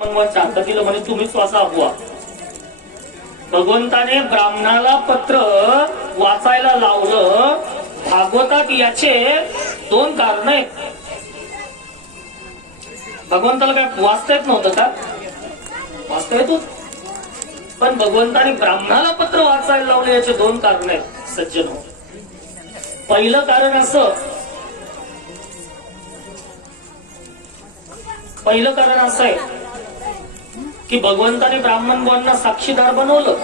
ब्राह्मणवाचा आता दिलं म्हणे तुम्ही वाचा अबुवा भगवंताने ब्राह्मणाला पत्र वाचायला लावलं. भागवतात याचे दोन कारण आहेत. भगवंताला काय वाचता येत नव्हतं का? वाचता येतो. पण भगवंताने ब्राह्मणाला पत्र वाचायला लावलं याचे दोन कारण आहेत. सज्जन हो. पहिलं कारण असं पहिलं कारण असं आहे की भगवंताने ब्राह्मण बुवांना साक्षीदार बनवलं.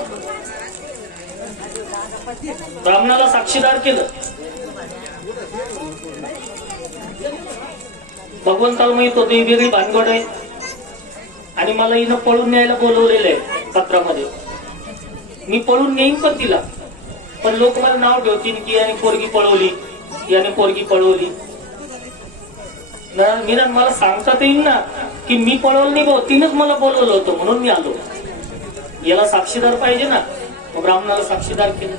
ब्राह्मणाला साक्षीदार केलं. भगवंताला माहीत होती वेगळी भानगड आहे. आणि मला हिनं पळून न्यायला बोलवलेलं आहे पत्रामध्ये. मी पळून नेईन पण तिला. पण लोक मला नाव ठेवतील की याने पोरगी पळवली याने पोरगी पळवली. ना मी ना मला सांगतात येईल ना. की मी पळवलं नाही भाऊ तिनंच मला बोलवलं होतं म्हणून मी आलो. याला साक्षीदार पाहिजे ना. मग ब्राह्मणाला साक्षीदार केलं.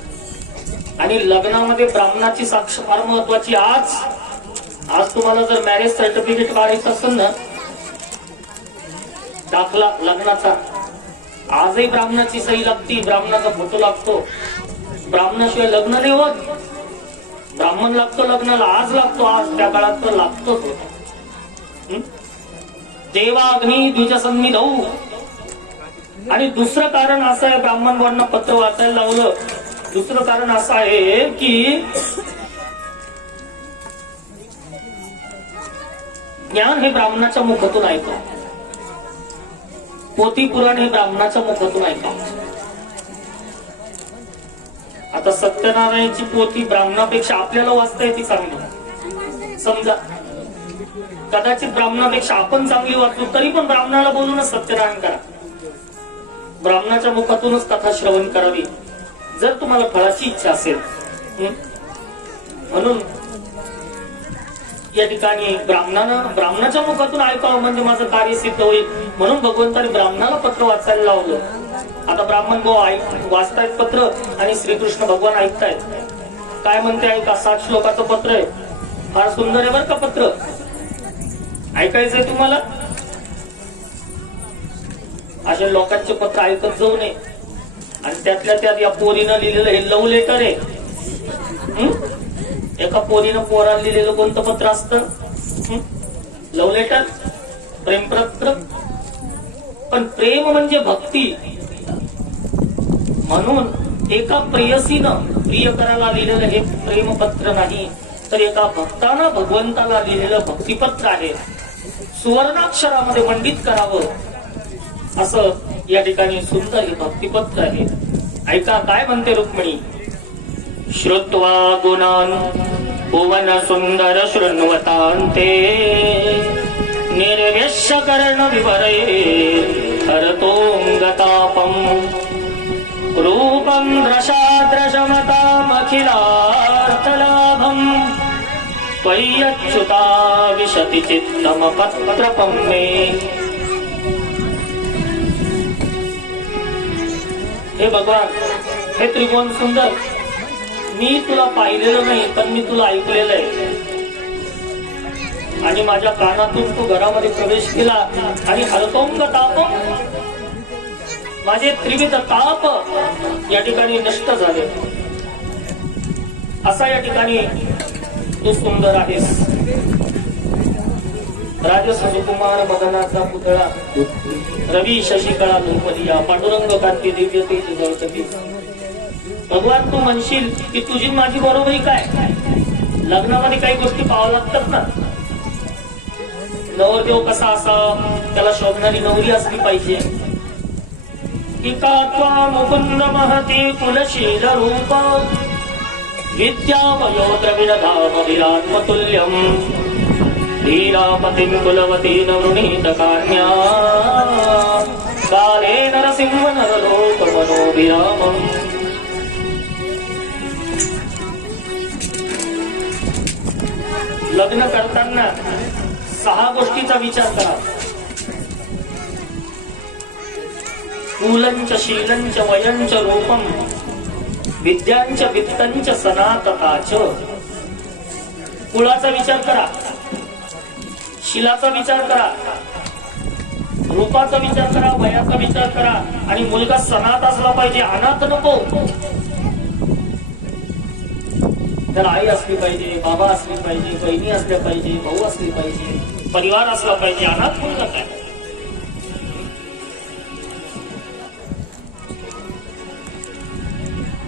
आणि लग्नामध्ये ब्राह्मणाची साक्ष फार महत्वाची आज. आज तुम्हाला जर मॅरेज सर्टिफिकेट काढायचं असेल ना दाखला लग्नाचा. आजही ब्राह्मणाची सही लागती ब्राह्मणाचा फोटो लागतो. ब्राह्मणाशिवाय लग्न नाही होत. ब्राह्मण लागतो लग्नाला आज लागतो आज त्या काळात तर लागतोच होता. देवाग्नी द्विजसन्नी धाऊ आणि दुसरं कारण असं आहे ब्राह्मण वर्ण पत्र वाचायला लावलं. दुसरं कारण असं आहे की ज्ञान हे ब्राह्मणाच्या मुखातून ऐका. पोती पुराण हे ब्राह्मणाच्या मुखातून ऐका. आता सत्यनारायणची पोथी ब्राह्मणापेक्षा आपल्याला वाचता येते चांगली. समजा कदाचित ब्राह्मणापेक्षा आपण चांगली वाचलो तरी पण ब्राह्मणाला बोलूनच सत्यनारायण करा. ब्राह्मणाच्या मुखातूनच कथा श्रवण करावी. जर तुम्हाला फळाची इच्छा असेल म्हणून या ठिकाणी ब्राह्मणानं ब्राह्मणाच्या मुखातून ऐकावं म्हणजे माझं कार्य सिद्ध होईल. म्हणून भगवंताने ब्राह्मणाला पत्र वाचायला लावलं. आता ब्राह्मण भाऊ ऐक वाचतायत पत्र आणि श्रीकृष्ण भगवान ऐकतायत. काय म्हणते ऐका सात श्लोकाचं पत्र आहे. फार सुंदर आहे बरं का पत्र. ऐकायचंय तुम्हाला? अशा लोकांचे पत्र ऐकत जाऊ नये. आणि त्यातल्या त्यात या पोरीनं लिहिलेलं हे लव लेटर आहे. एका पोरीनं पोरा लिहिलेलं कोणतं पत्र असत? लव लेटर प्रेमपत्र पण प्रेम म्हणजे भक्ती. म्हणून एका प्रेयसीनं प्रियकराला लिहिलेलं हे प्रेमपत्र नाही तर एका भक्तानं भगवंताला लिहिलेलं भक्तिपत्र आहे. सुवर्णाक्षरामध्ये मंडित करावं. असं या ठिकाणी सुंदर हे भक्तिपत्र आहे. ऐका काय म्हणते रुक्मिणी? श्रुत्वा गुणान भुवन सुंदर शृण्वतांते निर्वेश कर्ण विवरे हरतोंगतापम रूपं रसाद्रशमतामखिलार्थलाभम् त्वय्यच्युता विशति चित्तमपत्रपं मे हे भगवान हे त्रिभुवन सुंदर मी तुला पाहिलेलं नाही पण मी तुला ऐकलेलं आहे. आणि माझ्या कानातून तू घरामध्ये प्रवेश केला आणि हरतोंग ताप माझे त्रिविध ताप या ठिकाणी नष्ट झाले. असा या ठिकाणी तू सुंदर आहेस. राजस सुकुमार मदनाचा पुतळा. रवी शशिकळा धुपलिया पांडुरंग कांती दिव्य तेज जळकती भगवान तू म्हणशील की तुझी माझी बरोबरी काय? लग्नामध्ये काही गोष्टी पाहावं लागतात ना? नवरदेव कसा असा त्याला शोभणारी नवरी असली पाहिजे. की का त्वा मुकुंद महते कुलशील रूपा. विद्यामयो द्रविडधामभिरात्मतुल्यम् धीरापतिं कुलवतीन वृणीत कान्या काले नरसिंह नरलोकमनोभिरामम् लग्न करताना सहा गोष्टीचा विचार करा. कुलंच शीलंच वयंच रूपम विद्यांच वित्तांच्या सनातताच कुळाचा विचार करा. शिलाचा विचार करा. रूपाचा विचार करा वयाचा विचार करा आणि मुलगा सनात असला पाहिजे अनाथ नको. तर आई असली पाहिजे बाबा असली पाहिजे बहिणी असल्या पाहिजे भाऊ असली पाहिजे परिवार असला पाहिजे अनाथ मुलगा काय?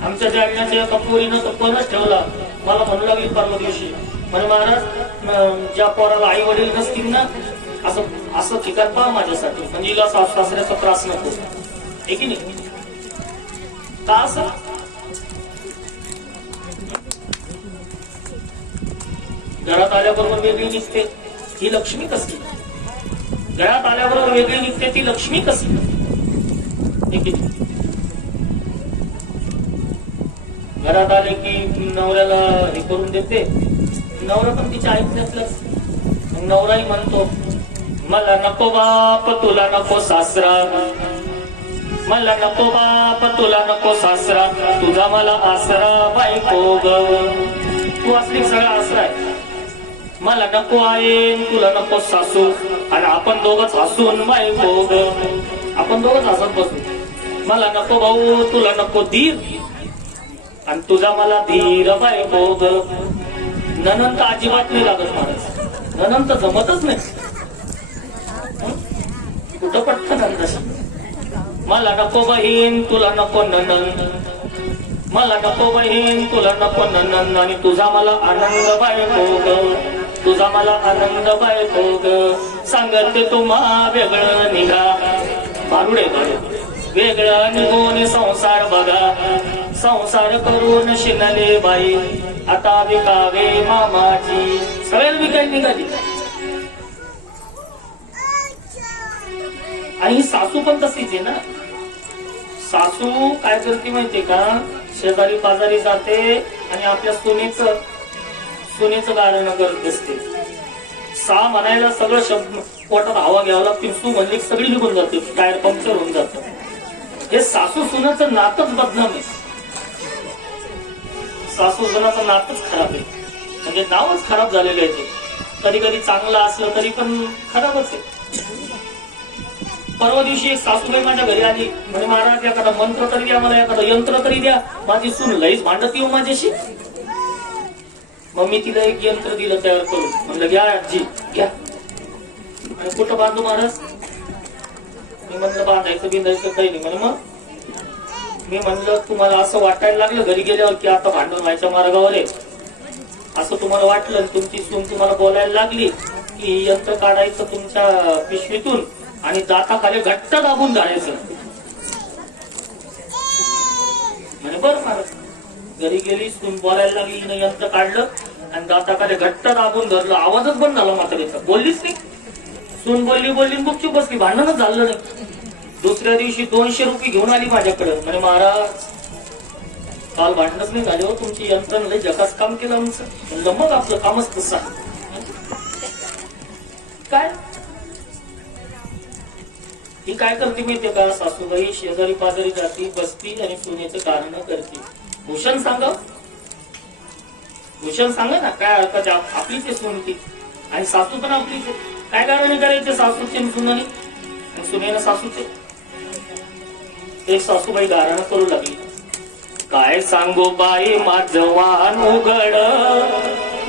आमच्या त्या अण्णाच्या पोरीनं तो पणच ठेवला. मला म्हणू लागली परवा दिवशी. म्हणे महाराज ज्या पोराला आई वडील नसतील ना असं असं ठिकाण पहा माझ्यासाठी. म्हणजे हिला सास सासऱ्याचा त्रास नको. आहे की नाही? का असं? घरात आल्याबरोबर वेगळी निघते ही लक्ष्मी कसली? घरात आल्याबरोबर वेगळी निघते ती लक्ष्मी कसली? घरात आले की नवऱ्याला हे करून देते. नवरा पण तिच्या ऐकण्यातलंच नसलं नवराही म्हणतो मला नको बाप तुला नको सासरा. मला नको बाप तुला नको सासरा. तुझा मला आसरा बायको ग. तू असली सगळा आसरा आहे. मला नको आहे तुला नको सासू. आणि आपण दोघच हसून बायको ग. आपण दोघच हसत बसू. मला नको भाऊ तुला नको धीर आणि तुझा मला धीर बायको ग ननंत अजिबात नाही लागत महाराज. ननंत जमतच नाही. कुठं पटत नंदाशी मला नको बहीण तुला नको ननंद. मला नको बहीण तुला नको ननंद. आणि तुझा मला आनंद बायको ग तुझा मला आनंद बायको ग सांगते तुम्हा वेगळं निघा. मारुडे वेगळं निघून संसार बघा. संसार करून शिनले बाई. आता विकावे मामाची. सगळ्याला विकाय निघाली. आणि ही सासू पण तशीच आहे ना? सासू काय करते माहितीये का? शेजारी पाजारी जाते आणि आपल्या सुनेच सुनेच गाणं करत असते सा म्हणायला सगळं शब्द पोटात हवा घ्यावा लागते. सू म्हणली सगळी निघून जाते. टायर पंक्चर होऊन जात. हे सासू सुनाचं नातच बदनाम आहे. सासू जणाचं नातच खराब आहे. म्हणजे नावच खराब झालेलं आहे ते. कधी कधी चांगलं असलं तरी पण खराबच आहे. परवा दिवशी एक सासूबाई माझ्या घरी आली. म्हणजे महाराज एखादा मंत्र तरी द्या मला एखादं यंत्र तरी द्या. माझी सून लईच भांडत येऊ माझ्याशी. मग मी तिला एक यंत्र दिलं तयार करून. म्हणलं घ्या आजी घ्या. आणि कुठं बांधू महाराज? मी म्हणलं बांधायचं बिंधायचं काही नाही. म्हणे मग? मी म्हणलं तुम्हाला असं वाटायला लागलं घरी गेल्यावर की आता भांडण व्हायच्या मार्गावर आहे? असं तुम्हाला वाटलं तुमची सून तुम्हाला बोलायला लागली की यंत्र काढायचं तुमच्या पिशवीतून आणि दाताखाली घट्ट दाबून जायचं म्हणे बरं महाराज घरी गेली सून बोलायला लागली यंत्र काढलं आणि दाताखाली घट्ट दाबून धरलं. आवाजच बंद झाला मात्र बोललीच नाही. सून बोलली बोलली आणि बसली भांडणच झालं नाही. दुसऱ्या दिवशी दोनशे रुपये घेऊन आली माझ्याकडे. म्हणजे महाराज काल भांडणच नाही झाले हो तुमची यंत्रणा लय जगाच काम केलं आमचं. म्हणलं मग आपलं कामच तसं काय? ही काय करते माहितीये का? सासूबाई शेजारी पाजारी जाती बसती आणि सुनेचं कारण करते. भूषण सांगा हो. भूषण सांगा ना काय अर्थात आपली आपलीच आहे आणि सासू पण आपलीच आहे. काय कारण करायचे सासूचे आणि सुनाने? आणि सुनेनं सासूचे? ते सासूबाई गाराणं करू लागली. काय सांगू बाई माझं उघड.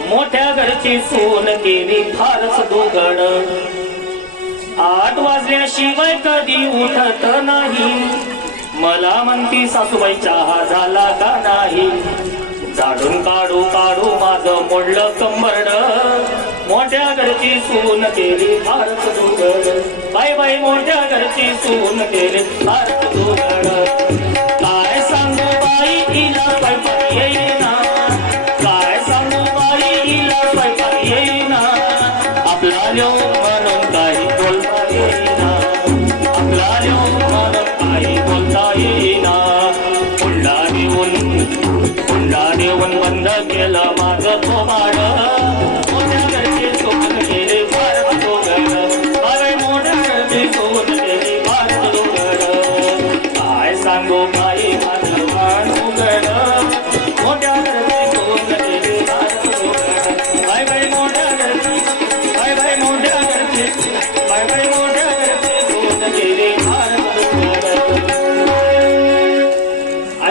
मोठ्या घरची सून गेली फारच दुघड. आठ वाजल्याशिवाय कधी उठत नाही. मला म्हणती सासूबाई चहा झाला का नाही? झाडून काढू काढू माझं मोडलं कंबरड. मोठ्या घरची सून केली भारत दुगड बाई बाई मोठ्या घरची सून केली भारत दुगड काय सांगू बाई हिला स्वयंपाक येईना.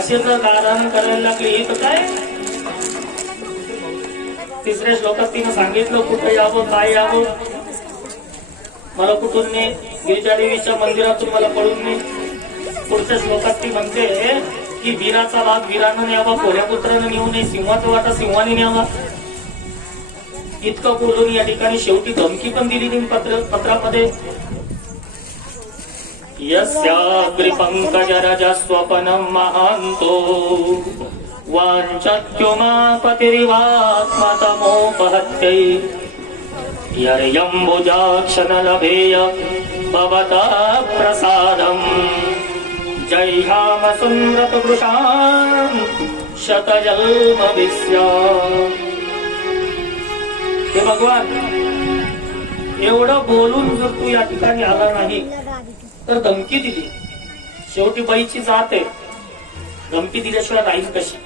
भाष्याचं जर करायला लागली तर काय? तिसऱ्या श्लोकात तिनं सांगितलं कुठं यावं काय यावं? मला कुठून ने? गिरिजा देवीच्या मंदिरातून मला पळून ने. पुढच्या श्लोकात ती म्हणते की वीराचा भाग वीरानं न्यावा कोऱ्या पुत्रानं नेऊ नये सिंहाचा वाटा सिंहाने न्यावा. इतकं बोलून या ठिकाणी शेवटी धमकी पण दिली पत्र पत्रामध्ये. यस्याग्रि पंकज रज स्वपनं महान्तो। वाञ्छत्युमापतिरिवात्मतमोपहत्यै। यर्यम्बुजाक्षनलभेय भवता प्रसादम्। जैहामसुन्द्रतवृषाम् शतजन्म हे भगवान एवढं बोलून जर तू या ठिकाणी आला नाही तर धमकी दिली. शेवटी बाईची जात आहे. धमकी दिल्याशिवाय राहील कशी?